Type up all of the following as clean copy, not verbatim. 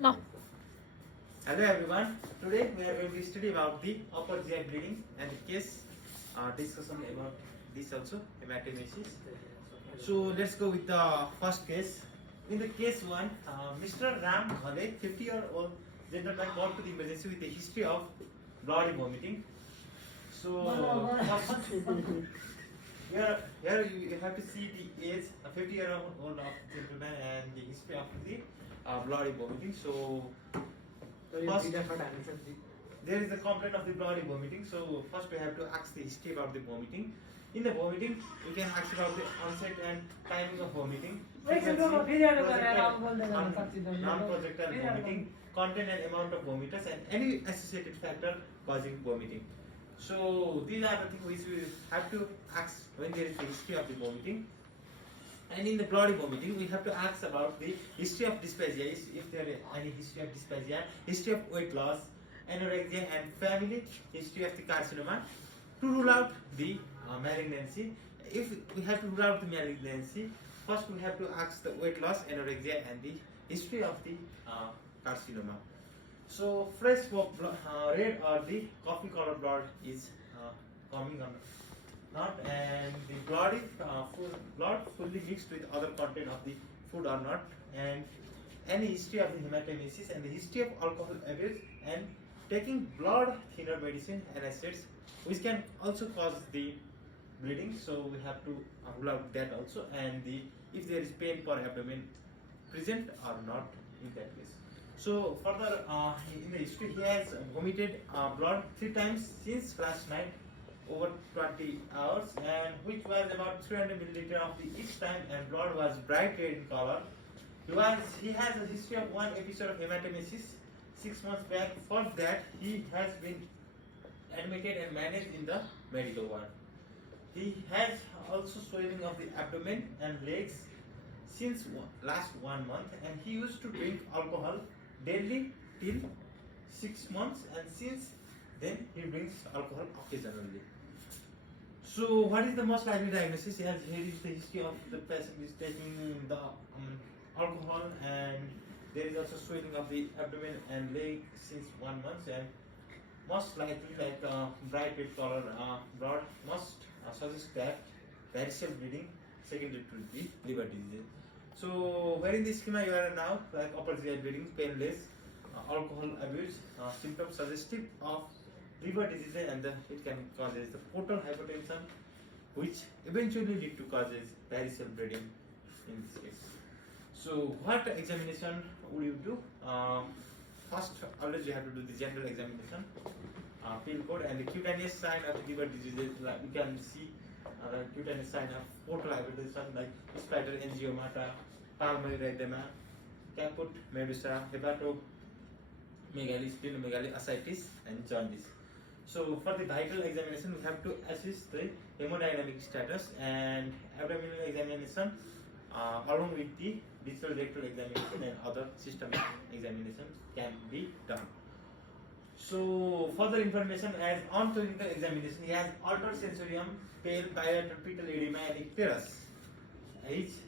No. Hello everyone. Today we are going to study about the upper GI bleeding and the case discussion about this also, haematemesis. So let's go with the first case. In the case one, Mr. Ram Ghale, 50-year-old gentleman, called to the emergency with a history of bloody vomiting. So first, here you have to see the age, a 50-year-old of gentleman, and the history of the bloody vomiting. So first, there is a complaint of the bloody vomiting. So first we have to ask the history about the vomiting. In the vomiting, you can ask about the onset and timing of vomiting, non-projectile vomiting, content and amount of vomiters, and any associated factor causing vomiting. So these are the things which we have to ask when there is a history of the vomiting. And in the bloody vomiting, we have to ask about the history of dysphagia, if there is any history of dysphagia, history of weight loss, anorexia, and family history of the carcinoma to rule out the malignancy. If we have to rule out the malignancy, first we have to ask the weight loss, anorexia, and the history of the carcinoma. So fresh red or the coffee colored blood is coming on not, and the blood is blood fully mixed with other content of the food or not, and any history of the haematemesis and the history of alcohol abuse and taking blood thinner medicine and acids which can also cause the bleeding. So we have to rule out that also, and the if there is pain for abdomen present or not in that case. So further in the history, he has vomited blood 3 times since last night over 20 hours, and which was about 300 milliliter of the each time, and blood was bright red in color. He has a history of one episode of haematemesis 6 months back. For that, he has been admitted and managed in the medical ward. He has also swelling of the abdomen and legs since last 1 month, and he used to drink alcohol daily till 6 months, and since then he drinks alcohol occasionally. So what is the most likely diagnosis? As here is the history of the patient is taking the alcohol, and there is also swelling of the abdomen and leg since 1 month, and most likely like bright red color blood must suggest that variceal bleeding secondary to the liver disease. So where in the schema you are now, like upper GI bleeding, painless, alcohol abuse, symptoms suggestive of liver disease, and it can causes the portal hypertension, which eventually lead to causes variceal bleeding in this case. So what examination would you do? First, always you have to do the general examination, pill code, and the cutaneous sign of the liver diseases. Like you can see the cutaneous sign of portal hypertension like spider angiomata, pulmonary edema, caput medusa, hepatomegaly, splenomegaly, ascites, and jaundice. So for the vital examination, we have to assess the hemodynamic status, and abdominal examination along with the digital rectal examination and other systemic examination can be done. So further information, as on clinical examination, he has altered sensorium, pale, bilateral edema, and icterus. His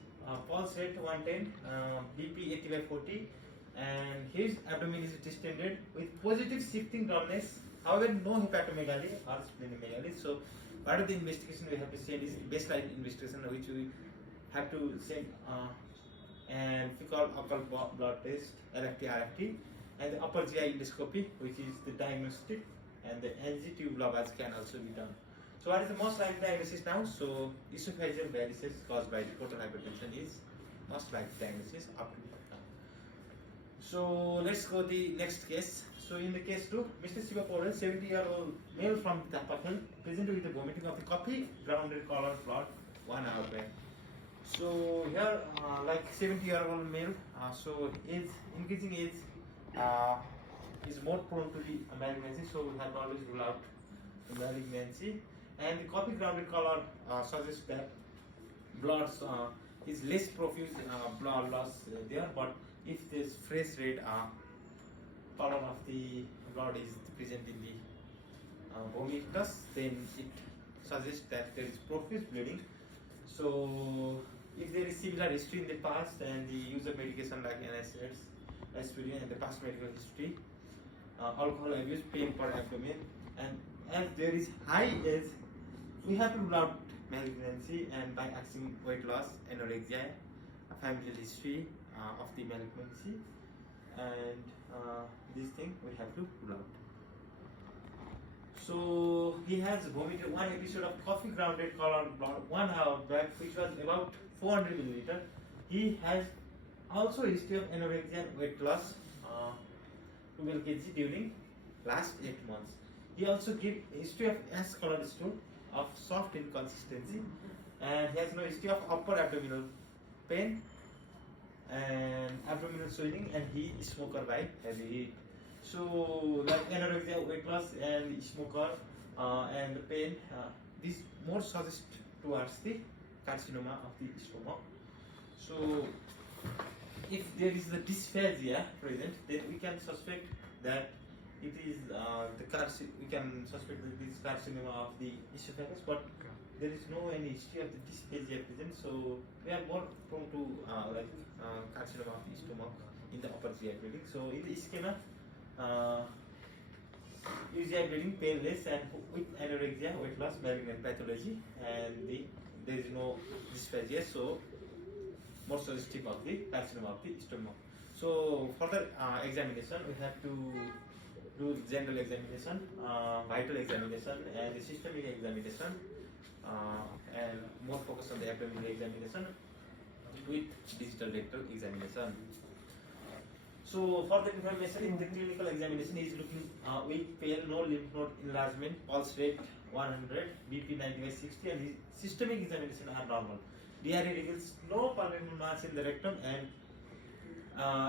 pulse rate 110, BP 80/40, and his abdomen is distended with positive shifting dullness. However, no hepatomegaly or splenomegaly. So part of the investigation we have to send is baseline investigation, which we have to send and fecal occult blood test, LFT, RFT, and the upper GI endoscopy, which is the diagnostic, and the NG tube lavage can also be done. So what is the most likely diagnosis now? So esophageal varices caused by the portal hypertension is most likely diagnosis up to now. So let's go the next case. So in the case 2, Mr. Shiva Paul, 70-year-old male from Tapakhel, presented with the vomiting of the coffee grounded colored blood 1 hour back. So here, like 70-year-old male, so age, increasing age is more prone to the malignancy, so we have to always rule out the malignancy. And the coffee grounded color suggests that blood is less profuse blood loss there, but if this fresh red color of the blood is present in the vomitus, then it suggests that there is profuse bleeding. So if there is similar history in the past and the use of medication like NSAIDs aspirin, and the past medical history, alcohol abuse, pain per abdomen, and as there is high age, we have to rule out malignancy, and by asking weight loss, anorexia, a family history of the malignancy, and this thing we have to rule out. So he has vomited one episode of coffee grounded colored blood 1 hour back, which was about 400 milliliter. He has also history of anorexia and weight loss, 12 kg during last 8 months. He also gives history of ash colored stool of soft in consistency, and he has no history of upper abdominal pain and abdominal swelling, and he is smoker by heavy. So like anorexia, weight loss, and smoker and the pain, this more suggest towards the carcinoma of the stomach. So if there is the dysphagia present, then we can suspect that it is we can suspect that it is carcinoma of the esophagus, but there is no any history of the dysphagia present, so we are more prone to carcinoma of the stomach in the upper GI bleeding. So in the schema, UGI bleeding, painless, and with anorexia, weight loss, malignant pathology, and there is no dysphagia, so more suggestive of the carcinoma of the stomach. So further examination, we have to do general examination, vital examination, and the systemic examination, and more focus on the abdominal examination with digital rectal examination. So further information in the clinical examination is looking weak, pale, no lymph node enlargement, pulse rate 100, BP 90/60, and the systemic examination are normal. DRE reveals no permeable mass in the rectum, and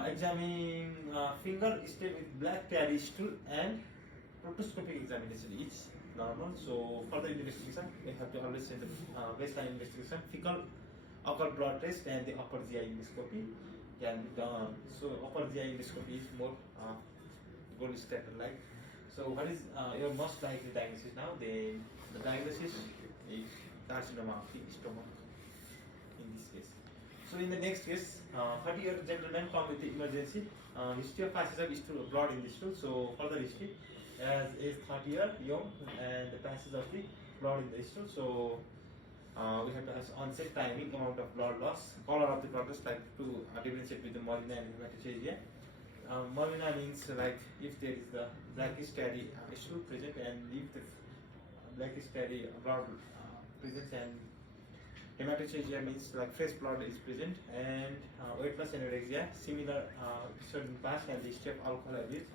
examining finger stain with black tarry stool, and protoscopic examination is normal. So further investigation, we have to always send the baseline investigation, fecal occult blood test, and the upper GI endoscopy can be done. So upper GI endoscopy is more gold standard like. So what is your most likely diagnosis now? The diagnosis is carcinoma of the stomach in this case. So in the next case, 30-year gentleman come with the emergency, history of passage of stool, blood in the stool. So further history, as is 30-year, young, and the passage of the blood in the stool. So we have to ask onset, timing, amount of blood loss, color of the blood loss, like to differentiate with the molina and hematochezia. Molina means like if there is the blackish tarry stool present, and if the blackish tarry blood present, and hematochezia means like fresh blood is present, and weight loss, anorexia, similar episode in past, and the history of alcohol abuse,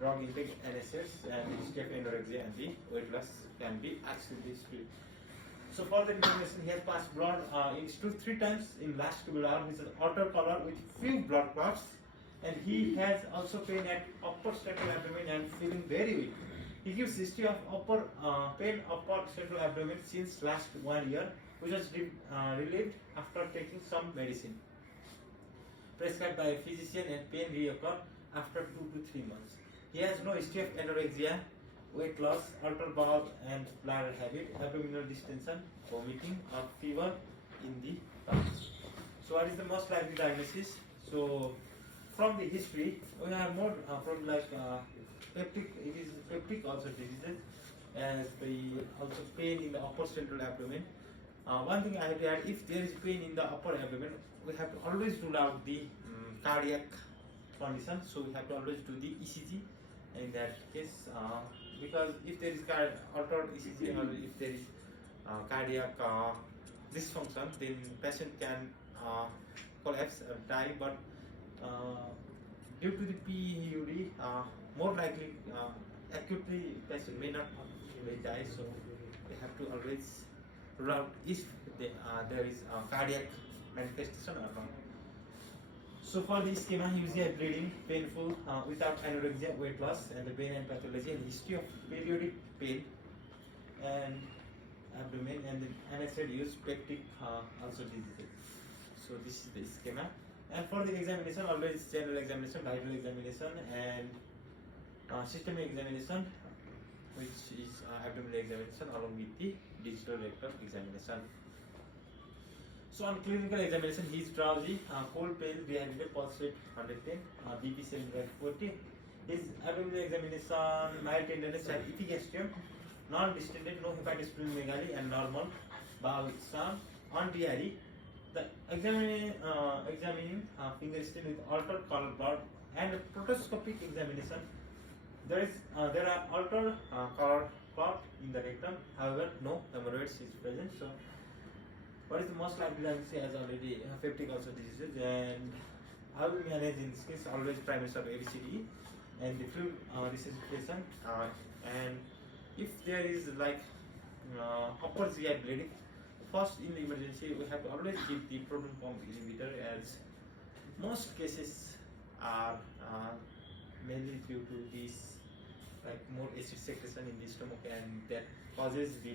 drug intake, NSS, and the history of anorexia, and the weight loss can be actually history. So for the information, he has passed blood in stool 3 times in last 12 hours. He is outer color with few blood clots, and he has also pain at upper central abdomen and feeling very weak. He gives history of upper pain upper central abdomen since last 1 year, which was relieved after taking some medicine prescribed by a physician, and pain reoccur after 2 to 3 months. He has no history of anorexia, weight loss, altered bowel and bladder habit, abdominal distension, vomiting, or fever in the past. So what is the most likely diagnosis? So from the history, we have more from like peptic, it is peptic ulcer diseases, as the also pain in the upper central abdomen. One thing I have to add, if there is pain in the upper abdomen, we have to always rule out the cardiac condition. So we have to always do the ECG in that case, because if there is altered ECG, or if there is cardiac dysfunction, then patient can collapse or die. But due to the PUD, more likely acutely patient may not die. So we have to always rule out if there is cardiac manifestation or not. So for the schema, UGI bleeding, painful, without anorexia, weight loss, and the pain and pathology, and history of periodic pain and abdomen, and then NSAID use peptic ulcer diseases. So this is the schema. And for the examination, always general examination, vital examination, and systemic examination, which is abdominal examination along with the digital rectal examination. So on clinical examination, he is drowsy, cold, pale, dehydrated, pulse rate 110, BP 740. His abdominal examination, mild tenderness and epigastrium, non-distended, no hepatosplenomegaly and normal bowel sound. On DRE, the examining finger stain with altered color blood and protoscopic examination. There are altered color clot in the rectum. However, no hemorrhoids is present. So, what is the most likely diagnosis? As already peptic ulcer diseases, and how we manage in this case? Always primaries of ABCD and the fluid resuscitation. And if there is like upper GI bleeding, first in the emergency we have to always give the proton pump inhibitor, as most cases are mainly due to this like more acid secretion in the stomach, and that causes the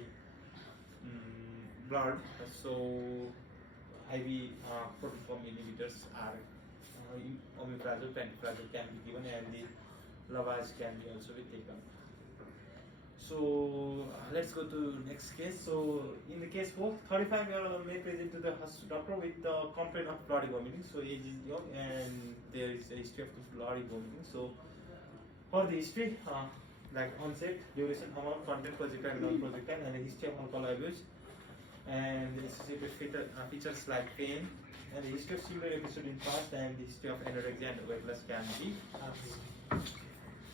blood. So IV proton pump inhibitors are omeprazole, pantoprazole can be given, and the lavage can be also be taken. So let's go to next case. So in the case 4, 35-year-old may present to the doctor with the complaint of bloody vomiting. So age is young and there is a history of bloody vomiting. So for the history, like onset, duration, amount, content, projectile, non-projectile, and a history of alcohol abuse, and the associated features like pain, and the history of similar episode in past, and the history of anorexia and weight loss can be asked.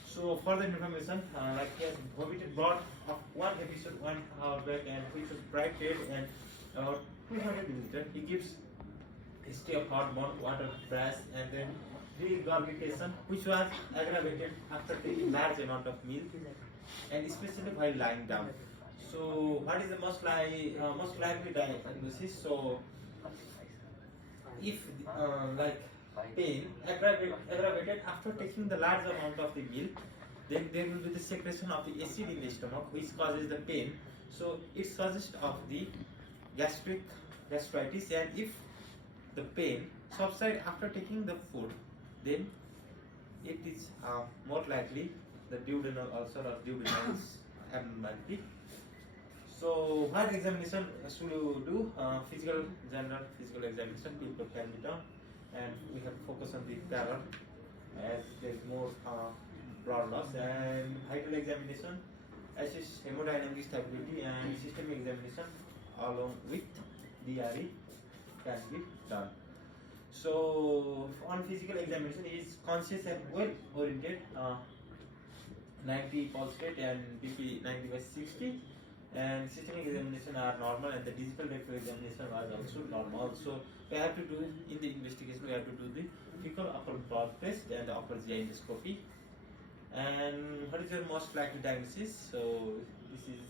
So further information, like he has vomited blood of one episode 1 hour back, and which was bright red and about 200 ml. He gives history of heartburn, water brass, and then regurgitation, which was aggravated after taking large amount of milk, and especially while lying down. So what is the most likely diagnosis? So if like pain aggravated after taking the large amount of the milk, then there will be the secretion of the acid in the stomach, which causes the pain. So it suggests of the gastritis, and if the pain subside after taking the food, then it is more likely the duodenal ulcer or duodenal abnormality. So what examination should you do? General physical examination people can be done, and we have to focus on the terror as there is more blood loss, and vital examination, assess hemodynamic stability, and systemic examination along with DRE can be done. So on physical examination, he is conscious and well oriented, 90 pulse rate and BP 90/60, and systemic examination are normal, and the digital rectal examination was also normal. So we have to do in the investigation, we have to do the fecal upper blood test and the upper GI endoscopy. And what is your most likely diagnosis? So this is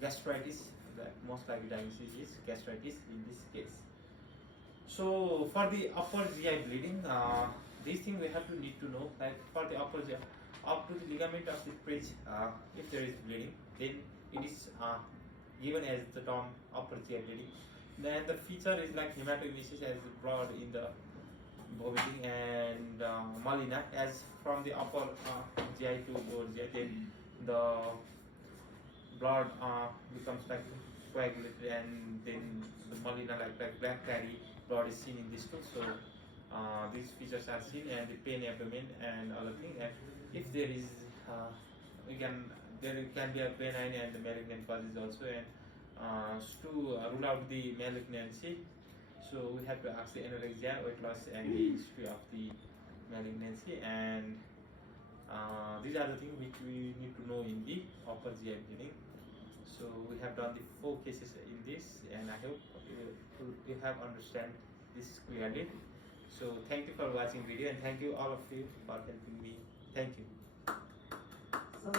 gastritis. The most likely diagnosis is gastritis in this case. So for the upper GI bleeding, this thing we have to need to know, like for the upper GI, up to the ligament of the bridge, if there is bleeding, then it is given as the term upper GI bleeding. Then the feature is like haematemesis as blood in the vomiting, and melena as from the upper GI to lower GI, then the blood becomes like coagulated, and then the melena like black tarry blood is seen in this too. So these features are seen, and the pain abdomen and other thing. And if there is there can be a benign and the malignant causes also, and to rule out the malignancy, so we have to ask the anorexia, weight loss, and the history of the malignancy, and these are the things which we need to know in the upper GI bleeding. So we have done the 4 cases in this, and I hope you have understand this clearly. So thank you for watching video, and thank you all of you for helping me. Thank you.